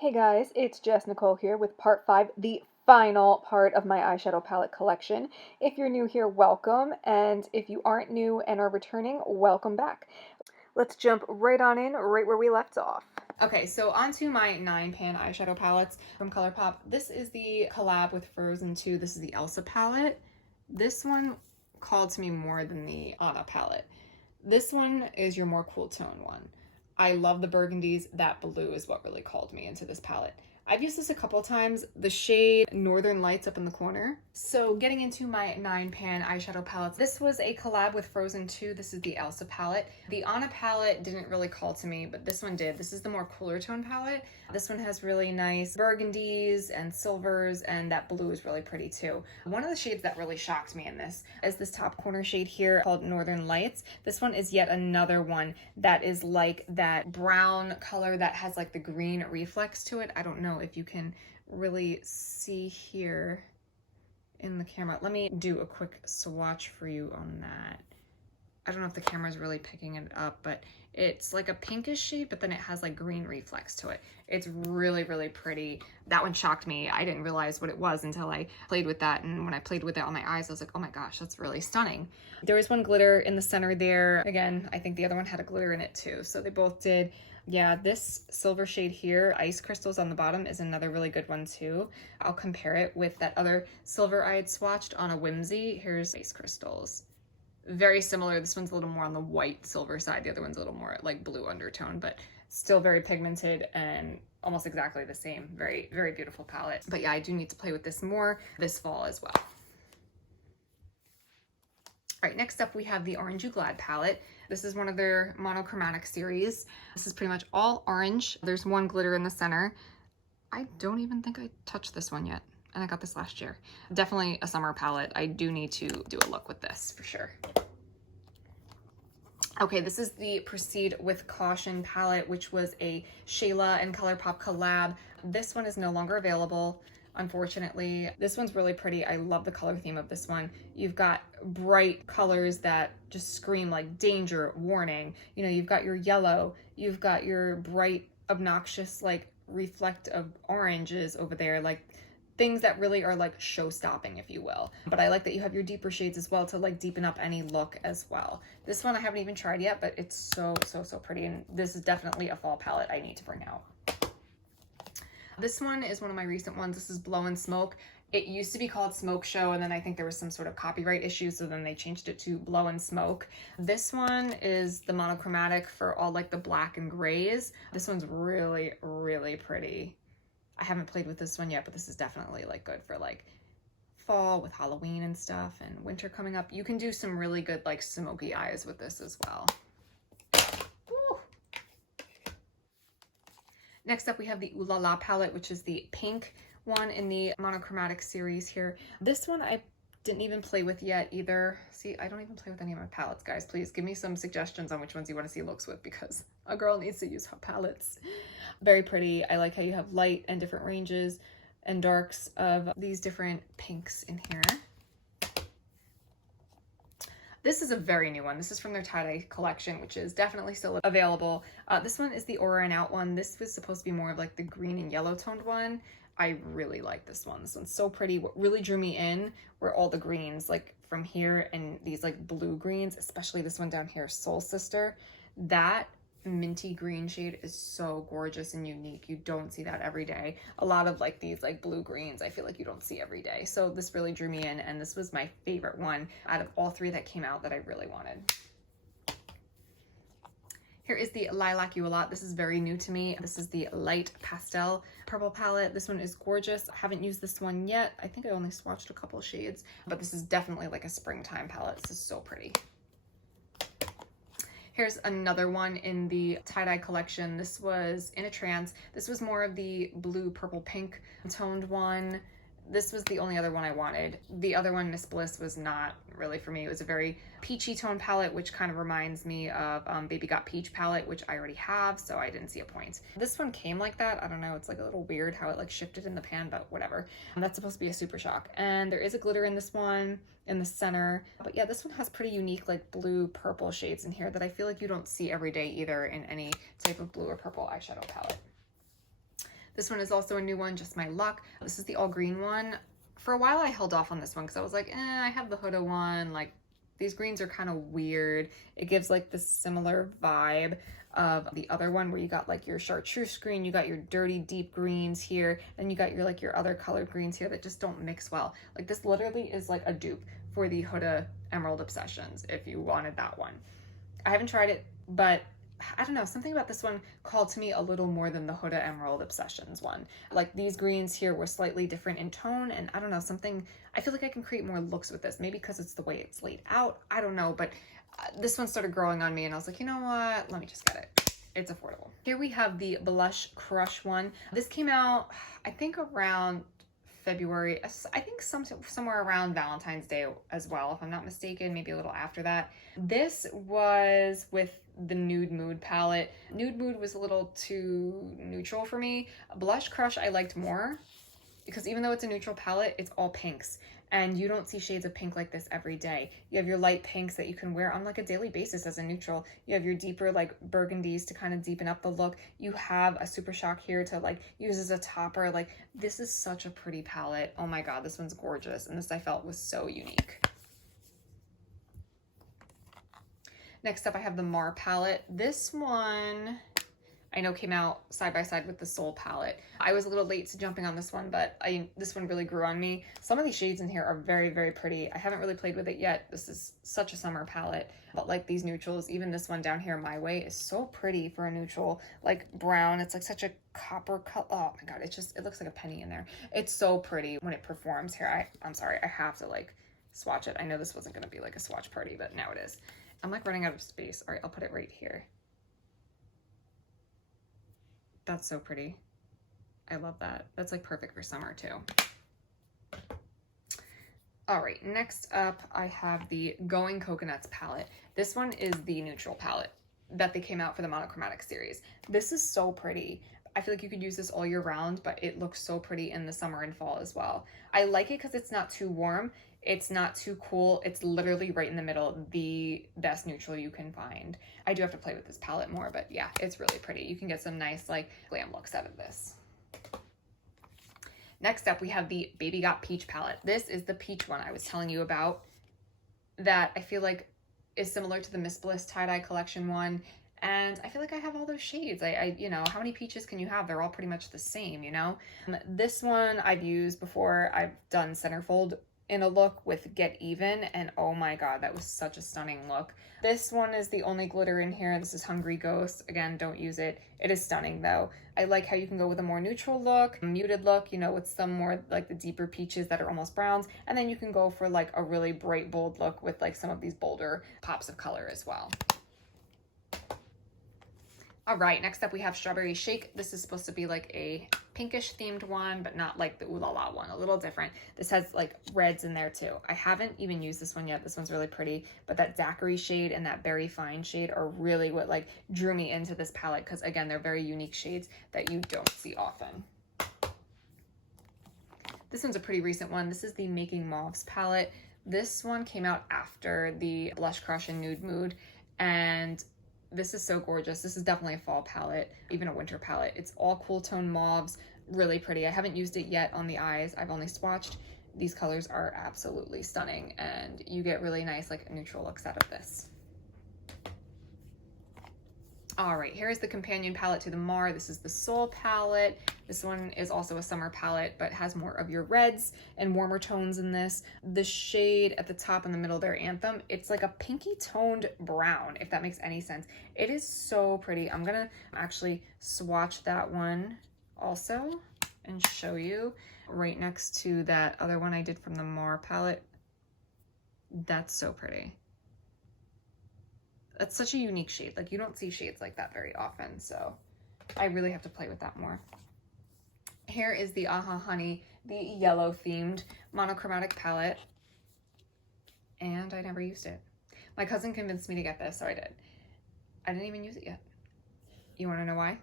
Hey guys, it's Jess Nicole here with part 5, the final part of my eyeshadow palette collection. If you're new here, welcome, and if you aren't new and are returning, welcome back. Let's jump right on in, right where we left off. Okay, so onto my 9-pan eyeshadow palettes from Colourpop. This is the collab with Frozen 2. This is the Elsa palette. This one called to me more than the Anna palette. This one is your more cool tone one. I love the burgundies. That blue is what really called me into this palette. I've used this a couple times. The shade Northern Lights up in the corner. So getting into my 9-pan eyeshadow palettes, this was a collab with Frozen 2. This is the Elsa palette. The Anna palette didn't really call to me, but this one did. This is the more cooler tone palette. This one has really nice burgundies and silvers, and that blue is really pretty too. One of the shades that really shocked me in this is this top corner shade here called Northern Lights. This one is yet another one that is like that brown color that has like the green reflex to it. I don't know if you can really see here in the camera. Let me do a quick swatch for you on that. I don't know if the camera is really picking it up, but it's like a pinkish shade, but then it has like green reflex to it. It's really, really pretty. That one shocked me. I didn't realize what it was until I played with that. And when I played with it on my eyes, I was like, oh my gosh, that's really stunning. There is one glitter in the center there. Again, I think the other one had a glitter in it too. So they both did. Yeah, this silver shade here, ice crystals on the bottom, is another really good one too. I'll compare it with that other silver I had swatched on a Whimsy. Here's ice crystals. Very similar. This one's a little more on the white silver side. The other one's a little more like blue undertone, but still very pigmented and almost exactly the same. Very, very beautiful palette. But yeah, I do need to play with this more this fall as well. All right, next up we have the Orange You Glad palette. This is one of their Monochromatic series. This is pretty much all orange. There's one glitter in the center. I don't even think I touched this one yet. And I got this last year. Definitely a summer palette. I do need to do a look with this for sure. Okay, this is the Proceed with Caution palette, which was a Shayla and Colourpop collab. This one is no longer available, unfortunately. This one's really pretty. I love the color theme of this one. You've got bright colors that just scream like danger, warning. You know, you've got your yellow, you've got your bright, obnoxious, like reflective oranges over there, like things that really are like show-stopping, if you will. But I like that you have your deeper shades as well to like deepen up any look as well. This one I haven't even tried yet, but it's so pretty. And this is definitely a fall palette I need to bring out. This one is one of my recent ones. This is Blow and Smoke. It used to be called Smoke Show, and then I think there was some sort of copyright issue, so then they changed it to Blow and Smoke. This one is the Monochromatic for all like the black and grays. This one's really, really pretty. I haven't played with this one yet, but this is definitely like good for like fall with Halloween and stuff and winter coming up. You can do some really good like smoky eyes with this as well. Woo. Next up we have the Ooh La La palette, which is the pink one in the Monochromatic series here. This one I didn't even play with yet either. See, I don't even play with any of my palettes, guys. Please give me some suggestions on which ones you want to see looks with, because a girl needs to use her palettes. Very pretty. I like how you have light and different ranges and darks of these different pinks in here. This is a very new one. This is from their tie-dye collection, which is definitely still available. This one is the Aura and Out one. This was supposed to be more of like the green and yellow toned one. I really like this one. This one's so pretty. What really drew me in were all the greens, like from here, and these like blue greens, especially this one down here, Soul Sister. That minty green shade is so gorgeous and unique. You don't see that every day. A lot of like these like blue greens I feel like you don't see every day. So this really drew me in, and this was my favorite one out of all three that came out that I really wanted. Here is the Lilac You A Lot. This is very new to me. This is the light pastel purple palette. This one is gorgeous. I haven't used this one yet. I think I only swatched a couple shades, but this is definitely like a springtime palette. This is so pretty. Here's another one in the tie-dye collection. This was In a Trance. This was more of the blue, purple, pink toned one. This was the only other one I wanted. The other one, Miss Bliss, was not really for me. It was a very peachy tone palette, which kind of reminds me of Baby Got Peach palette, which I already have, so I didn't see a point. This one came like that. I don't know. It's like a little weird how it like shifted in the pan, but whatever. That's supposed to be a super shock. And there is a glitter in this one in the center. But yeah, this one has pretty unique like blue purple shades in here that I feel like you don't see every day either in any type of blue or purple eyeshadow palette. This one is also a new one, Just My Luck. This is the all green one. For a while I held off on this one because I was like, I have the Huda one. Like, these greens are kind of weird. It gives like this similar vibe of the other one where you got like your chartreuse green, you got your dirty deep greens here, then you got your like your other colored greens here that just don't mix well. Like, this literally is like a dupe for the Huda Emerald Obsessions if you wanted that one. I haven't tried it, but I don't know, something about this one called to me a little more than the Huda Emerald Obsessions one. Like, these greens here were slightly different in tone, and I don't know, something, I feel like I can create more looks with this, maybe because it's the way it's laid out, I don't know, but this one started growing on me and I was like, you know what, let me just get it. It's affordable. Here we have the Blush Crush one. This came out, I think around February, I think somewhere around Valentine's Day as well, if I'm not mistaken, maybe a little after that. This was with the Nude Mood palette. Nude Mood was a little too neutral for me. Blush Crush I liked more because even though it's a neutral palette, it's all pinks. And you don't see shades of pink like this every day. You have your light pinks that you can wear on like a daily basis as a neutral. You have your deeper like burgundies to kind of deepen up the look. You have a Super Shock here to like use as a topper. Like, this is such a pretty palette. Oh my God, this one's gorgeous. And this I felt was so unique. Next up, I have the Mar palette. This one I know came out side by side with the Soul palette. I was a little late to jumping on this one, but this one really grew on me. Some of these shades in here are very, very pretty. I haven't really played with it yet. This is such a summer palette, but like these neutrals, even this one down here, My Way, is so pretty for a neutral, like brown. It's like such a copper color. Oh my God, it looks like a penny in there. It's so pretty when it performs. Here, I'm sorry, I have to like swatch it. I know this wasn't gonna be like a swatch party, but now it is. I'm like running out of space. All right, I'll put it right here. That's so pretty. I love that. That's like perfect for summer too. All right, next up I have the Going Coconuts palette. This one is the neutral palette that they came out for the Monochromatic series. This is so pretty. I feel like you could use this all year round, but it looks so pretty in the summer and fall as well. I like it because it's not too warm. It's not too cool. It's literally right in the middle, the best neutral you can find. I do have to play with this palette more, but yeah, it's really pretty. You can get some nice like glam looks out of this. Next up, we have the Baby Got Peach palette. This is the peach one I was telling you about that I feel like is similar to the Miss Bliss tie-dye collection one. And I feel like I have all those shades. You know, how many peaches can you have? They're all pretty much the same, you know? This one I've used before. I've done centerfold in a look with Get Even, and oh my God, that was such a stunning look. This one is the only glitter in here. This is Hungry Ghost. Again, don't use it. It is stunning though. I like how you can go with a more neutral look, muted look, you know, with some more like the deeper peaches that are almost browns, and then you can go for like a really bright, bold look with like some of these bolder pops of color as well. All right, next up we have Strawberry Shake. This is supposed to be like a pinkish themed one, but not like the Ooh La La one, a little different. This has like reds in there too. I haven't even used this one yet. This one's really pretty, but that Daiquiri shade and that Berry Fine shade are really what like drew me into this palette because again, they're very unique shades that you don't see often. This one's a pretty recent one. This is the Making Mauves palette. This one came out after the Blush Crush and Nude Mood, and this is so gorgeous. This is definitely a fall palette, even a winter palette. It's all cool tone mauves, really pretty. I haven't used it yet on the eyes. I've only swatched. These colors are absolutely stunning, and you get really nice like neutral looks out of this. All right, here's the companion palette to the Mar. This is the Soul palette. This one is also a summer palette, but has more of your reds and warmer tones in this. The shade at the top in the middle there, Anthem, it's like a pinky toned brown, if that makes any sense. It is so pretty. I'm gonna actually swatch that one also and show you right next to that other one I did from the Mar palette. That's so pretty. That's such a unique shade. Like, you don't see shades like that very often, so I really have to play with that more. Here is the Aha Honey, the yellow themed monochromatic palette, and I never used it. My cousin convinced me to get this, so I did. I didn't even use it yet. You wanna know why?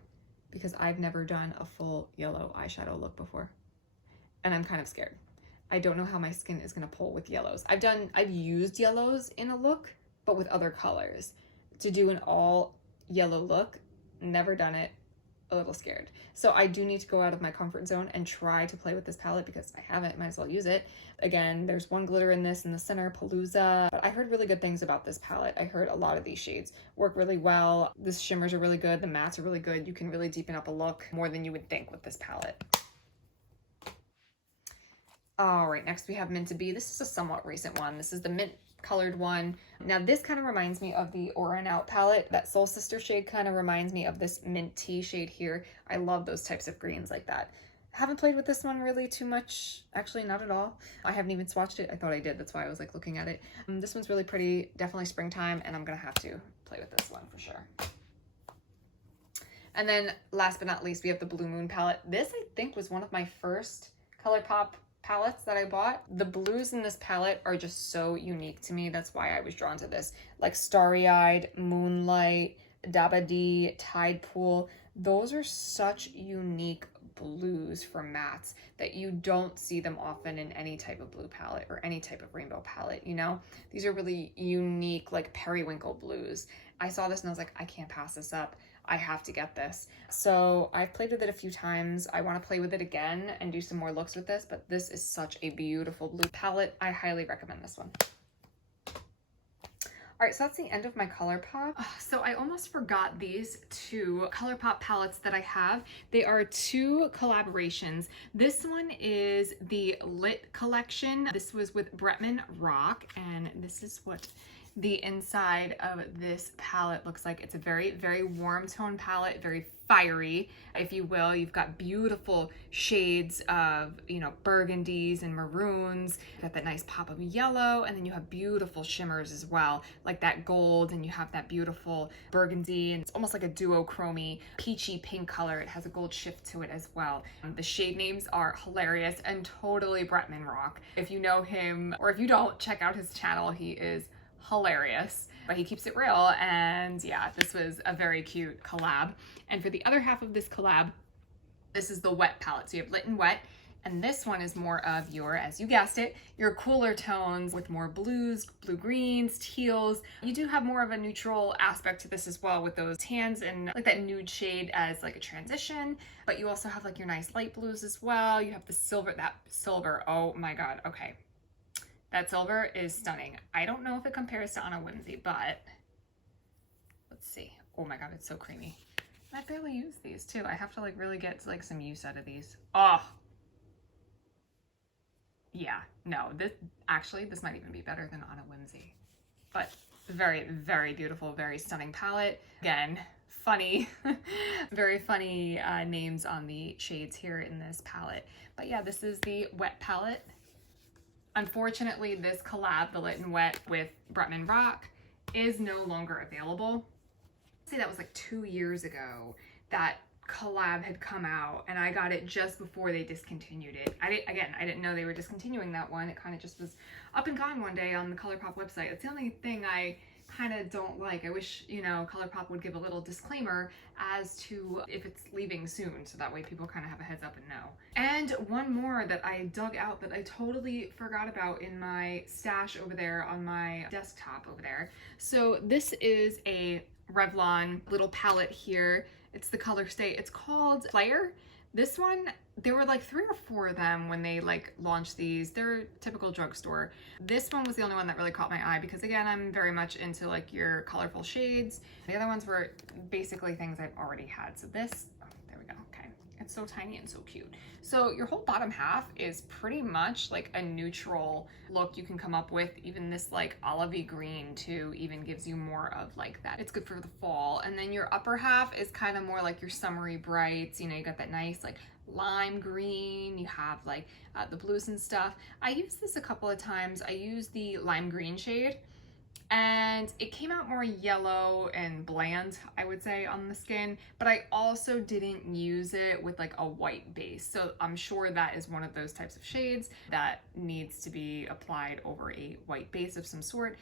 Because I've never done a full yellow eyeshadow look before, and I'm kind of scared. I don't know how my skin is gonna pull with yellows. I've used yellows in a look, but with other colors. To do an all yellow look, never done it. a little scared. So I do need to go out of my comfort zone and try to play with this palette because I haven't, might as well use it. Again, there's one glitter in this in the center, Palooza. But I heard really good things about this palette. I heard a lot of these shades work really well. The shimmers are really good. The mattes are really good. You can really deepen up a look more than you would think with this palette. All right, next we have Mint to Be. This is a somewhat recent one. This is the mint colored one. Now this kind of reminds me of the Aura and Out palette. That Soul Sister shade kind of reminds me of this mint tea shade here. I love those types of greens like that. Haven't played with this one really too much. Actually, not at all. I haven't even swatched it. I thought I did. That's why I was like looking at it. This one's really pretty, definitely springtime, and I'm gonna have to play with this one for sure. And then last but not least, we have the Blue Moon palette. This I think was one of my first Colourpop palettes that I bought. The blues in this palette are just so unique to me. That's why I was drawn to this. Like Starry Eyed, Moonlight, Dabadi, Tide Pool. Those are such unique blues for mattes that you don't see them often in any type of blue palette or any type of rainbow palette, you know? These are really unique, like periwinkle blues. I saw this and I was like, I can't pass this up. I have to get this. So I've played with it a few times. I want to play with it again and do some more looks with this, but this is such a beautiful blue palette. I highly recommend this one. All right, so that's the end of my Colourpop. So I almost forgot these two Colourpop palettes that I have. They are two collaborations. This one is the Lit collection. This was with Bretman Rock, and this is what the inside of this palette looks like. It's a very, very warm tone palette, very fiery, if you will. You've got beautiful shades of, you know, burgundies and maroons. You've got that nice pop of yellow, and then you have beautiful shimmers as well, like that gold, and you have that beautiful burgundy, and it's almost like a duochrome peachy pink color. It has a gold shift to it as well. The shade names are hilarious and totally Bretman Rock. If you know him, or if you don't, check out his channel. He is hilarious, but he keeps it real. And yeah, this was a very cute collab. And for the other half of this collab, this is the Wet palette. So you have Lit and Wet, and this one is more of your, as you guessed it, your cooler tones with more blues, blue greens, teals. You do have more of a neutral aspect to this as well, with those tans and like that nude shade as like a transition, but you also have like your nice light blues as well. You have the silver, that silver, oh my god, okay. That silver is stunning. I don't know if it compares to On a Whimsy, but let's see. Oh my god, it's so creamy. I barely use these too. I have to like really get like some use out of these. Oh, yeah, no, this might even be better than On a Whimsy. But very, very beautiful, very stunning palette. Again, funny, very funny names on the shades here in this palette. But yeah, this is the Wet palette. Unfortunately, this collab, the Lit and Wet with Bretman Rock, is no longer available. I'd say that was like 2 years ago that collab had come out, and I got it just before they discontinued it. I didn't know they were discontinuing that one. It kind of just was up and gone one day on the Colourpop website. It's the only thing I kind of don't like. I wish, you know, Colourpop would give a little disclaimer as to if it's leaving soon, so that way people kind of have a heads up and know. And one more that I dug out that I totally forgot about in my stash over there on my desktop over there. So this is a Revlon little palette here. It's the color Stay. It's called Player. This one, there were like 3 or 4 of them when they like launched these. They're typical drugstore. This one was the only one that really caught my eye because again, I'm very much into like your colorful shades. The other ones were basically things I've already had. So this, oh, there we go, okay. It's so tiny and so cute. So your whole bottom half is pretty much like a neutral look you can come up with. Even this like olivey green too even gives you more of like that. It's good for the fall. And then your upper half is kind of more like your summery brights. You know, you got that nice like lime green. You have like the blues and stuff. I used this a couple of times. I used the lime green shade, and it came out more yellow and bland, I would say, on the skin, but I also didn't use it with like a white base. So I'm sure that is one of those types of shades that needs to be applied over a white base of some sort.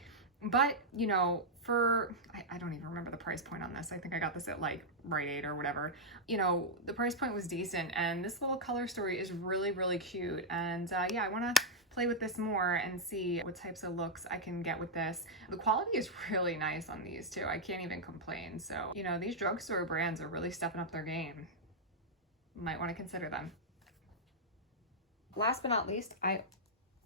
But, you know, for, I don't even remember the price point on this. I think I got this at like Rite Aid or whatever. You know, the price point was decent, and this little color story is really, really cute. And yeah, I want to play with this more and see what types of looks I can get with this. The quality is really nice on these too. I can't even complain. So, you know, these drugstore brands are really stepping up their game. Might want to consider them. Last but not least, I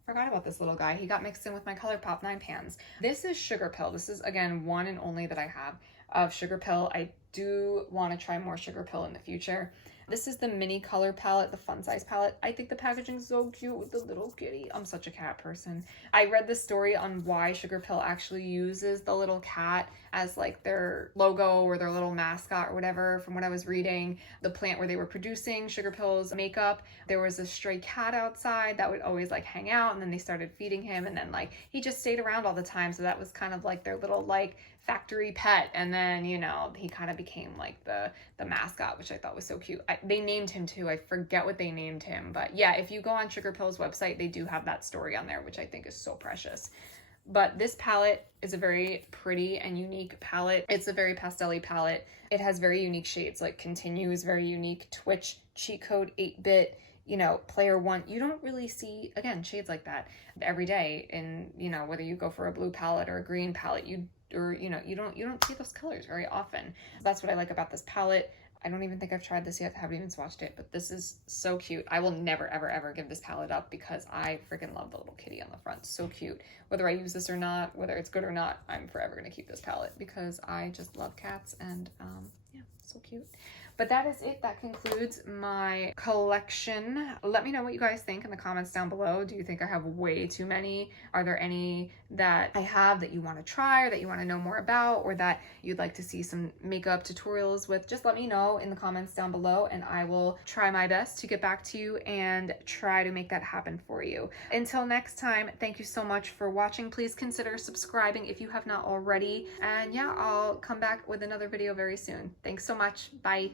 forgot about this little guy. He got mixed in with my Colourpop 9 pans. This is Sugarpill. This is, again, one and only that I have of Sugarpill. I do want to try more Sugarpill in the future. This is the mini color palette, the fun size palette. I think the packaging is so cute with the little kitty. I'm such a cat person. I read the story on why Sugarpill actually uses the little cat as like their logo or their little mascot or whatever. From what I was reading, the plant where they were producing Sugarpill's makeup, there was a stray cat outside that would always like hang out, and then they started feeding him, and then like he just stayed around all the time. So that was kind of like their little like factory pet, and then, you know, he kind of became like the mascot, which I thought was so cute. They named him too. I forget what they named him, but yeah, if you go on Sugarpill's website, they do have that story on there, which I think is so precious. But this palette is a very pretty and unique palette. It's a very pastel-y palette. It has very unique shades, like Continue is very unique, Twitch, Cheat Code, 8-Bit, you know, Player One. You don't really see, again, shades like that every day. And, you know, whether you go for a blue palette or a green palette, you don't see those colors very often. That's what I like about this palette. I don't even think I've tried this yet. I haven't even swatched it, but this is so cute. I will never, ever, ever give this palette up because I freaking love the little kitty on the front. So cute. Whether I use this or not, whether it's good or not, I'm forever going to keep this palette because I just love cats, and yeah, so cute. But that is it. That concludes my collection. Let me know what you guys think in the comments down below. Do you think I have way too many? Are there any that I have that you want to try or that you want to know more about, or that you'd like to see some makeup tutorials with? Just let me know in the comments down below, and I will try my best to get back to you and try to make that happen for you. Until next time, thank you so much for watching. Please consider subscribing if you have not already. And yeah, I'll come back with another video very soon. Thanks so much. Bye.